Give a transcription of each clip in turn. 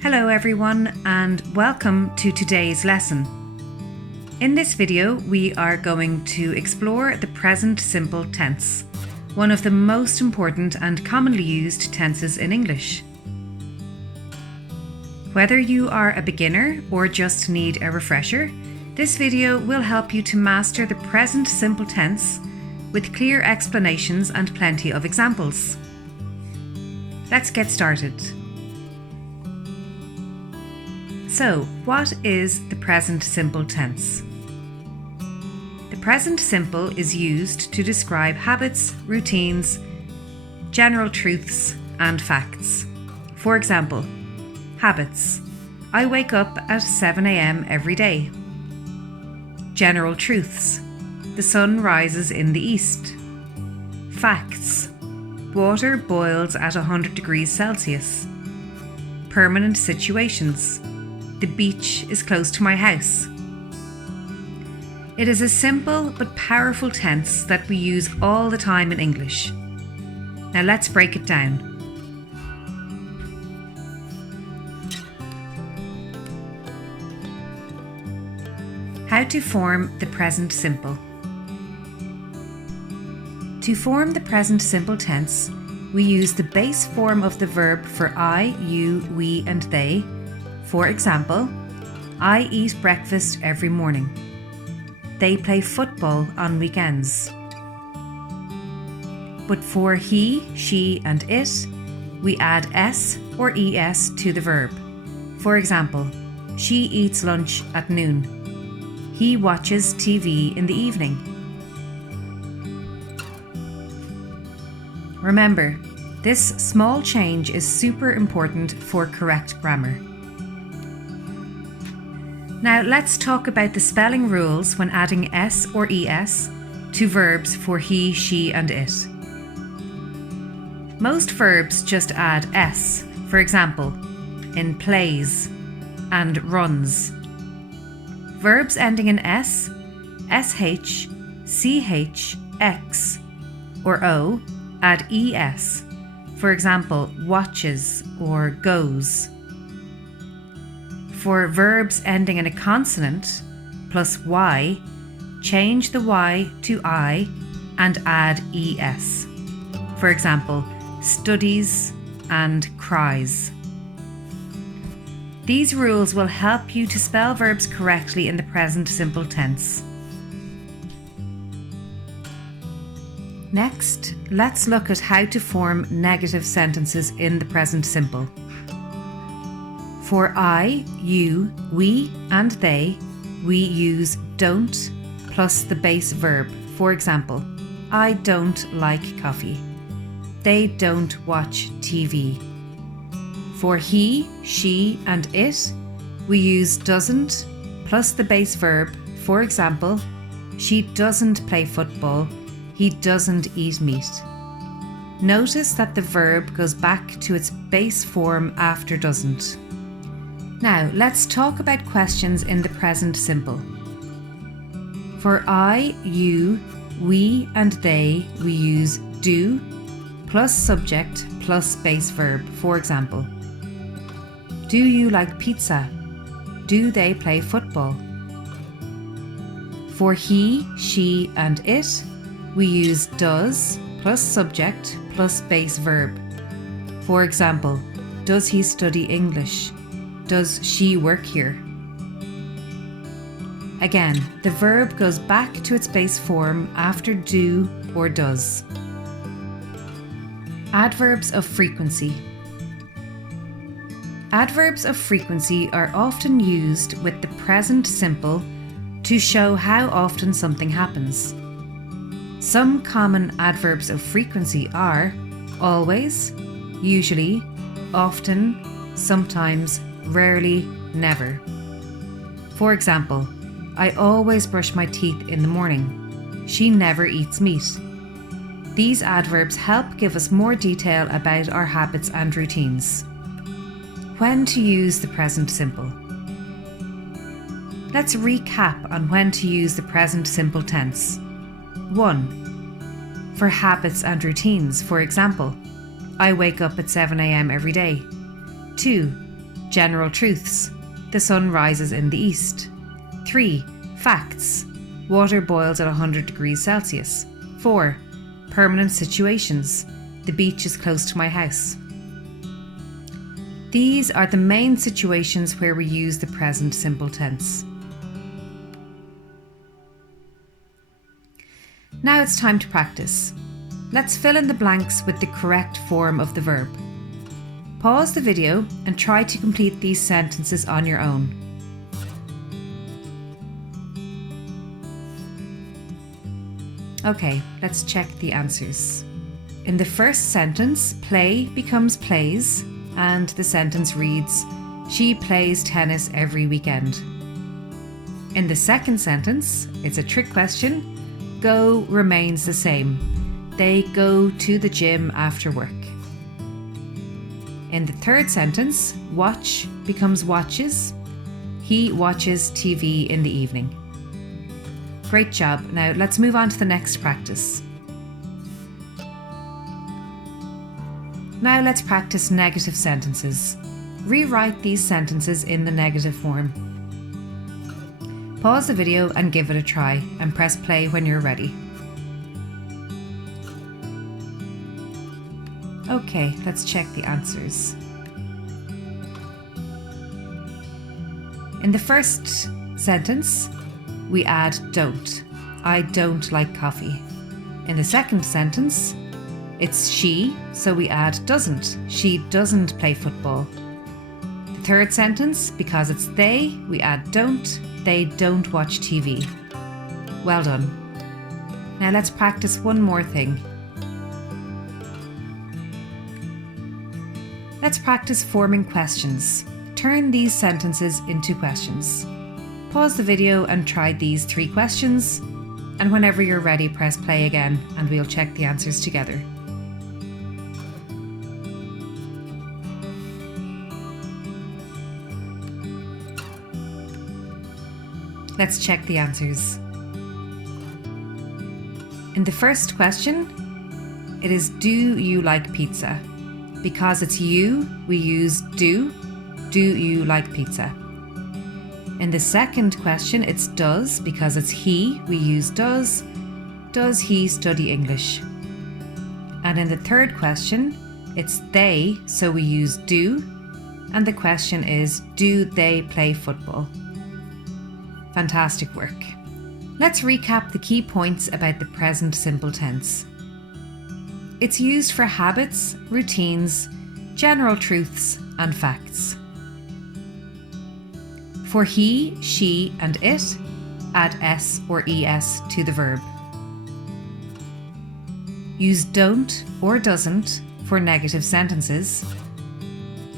Hello everyone and welcome to today's lesson. In this video we are going to explore the present simple tense, one of the most important and commonly used tenses in English. Whether you are a beginner or just need a refresher, this video will help you to master the present simple tense with clear explanations and plenty of examples. Let's get started. So, what is the present simple tense? The present simple is used to describe habits, routines, general truths, and facts. For example, habits. I wake up at 7 a.m. every day. General truths. The sun rises in the east. Facts. Water boils at 100 degrees Celsius. Permanent situations. The beach is close to my house. It is a simple but powerful tense that we use all the time in English. Now let's break it down. How to form the present simple. To form the present simple tense, we use the base form of the verb for I, you, we, and they. For example, I eat breakfast every morning. They play football on weekends. But for he, she, and it, we add s or es to the verb. For example, she eats lunch at noon. He watches TV in the evening. Remember, this small change is super important for correct grammar. Now let's talk about the spelling rules when adding s or es to verbs for he, she, and it. Most verbs just add s, for example, in plays and runs. Verbs ending in s, sh, ch, x, or o add es, for example, watches or goes. For verbs ending in a consonant plus y, change the y to I and add es. For example, studies and cries. These rules will help you to spell verbs correctly in the present simple tense. Next, let's look at how to form negative sentences in the present simple. For I, you, we, and they, we use don't plus the base verb. For example, I don't like coffee. They don't watch TV. For he, she, and it, we use doesn't plus the base verb. For example, she doesn't play football. He doesn't eat meat. Notice that the verb goes back to its base form after doesn't. Now, let's talk about questions in the present simple. For I, you, we, and they, we use do plus subject plus base verb. For example, do you like pizza? Do they play football? For he, she, and it, we use does plus subject plus base verb. For example, does he study English? Does she work here? Again, the verb goes back to its base form after do or does. Adverbs of frequency. Adverbs of frequency are often used with the present simple to show how often something happens. Some common adverbs of frequency are always, usually, often, sometimes, rarely, never. For example, I always brush my teeth in the morning. She never eats meat. These adverbs help give us more detail about our habits and routines. When to use the present simple. Let's recap on when to use the present simple tense. 1. For habits and routines, for example, I wake up at 7 a.m. every day. 2. General truths. The sun rises in the east. 3. Facts. Water boils at 100 degrees Celsius. 4. Permanent situations. The beach is close to my house. These are the main situations where we use the present simple tense. Now it's time to practice. Let's fill in the blanks with the correct form of the verb. Pause the video and try to complete these sentences on your own. Okay, let's check the answers. In the first sentence, play becomes plays, and the sentence reads, she plays tennis every weekend. In the second sentence, it's a trick question. Go remains the same. They go to the gym after work. In the third sentence, watch becomes watches. He watches TV in the evening. Great job. Now let's move on to the next practice. Now let's practice negative sentences. Rewrite these sentences in the negative form. Pause the video and give it a try, and press play when you're ready. Okay, let's check the answers. In the first sentence, we add don't. I don't like coffee. In the second sentence, it's she, so we add doesn't. She doesn't play football. The third sentence, because it's they, we add don't. They don't watch TV. Well done. Now let's practice one more thing. Let's practice forming questions. Turn these sentences into questions. Pause the video and try these 3 questions, and whenever you're ready, press play again and we'll check the answers together. Let's check the answers. In the first question, it is do you like pizza? Because it's you, we use do. Do you like pizza? In the second question, it's does. Because it's he, we use does. Does he study English? And in the third question, it's they, so we use do. And the question is, do they play football? Fantastic work. Let's recap the key points about the present simple tense. It's used for habits, routines, general truths, and facts. For he, she, and it, add s or es to the verb. Use don't or doesn't for negative sentences,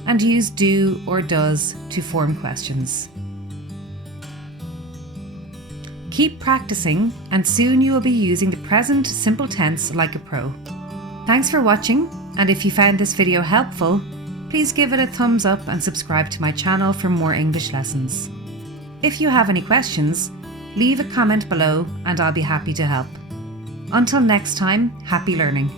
and use do or does to form questions. Keep practicing, and soon you will be using the present simple tense like a pro. Thanks for watching, and if you found this video helpful, please give it a thumbs up and subscribe to my channel for more English lessons. If you have any questions, leave a comment below and I'll be happy to help. Until next time, happy learning.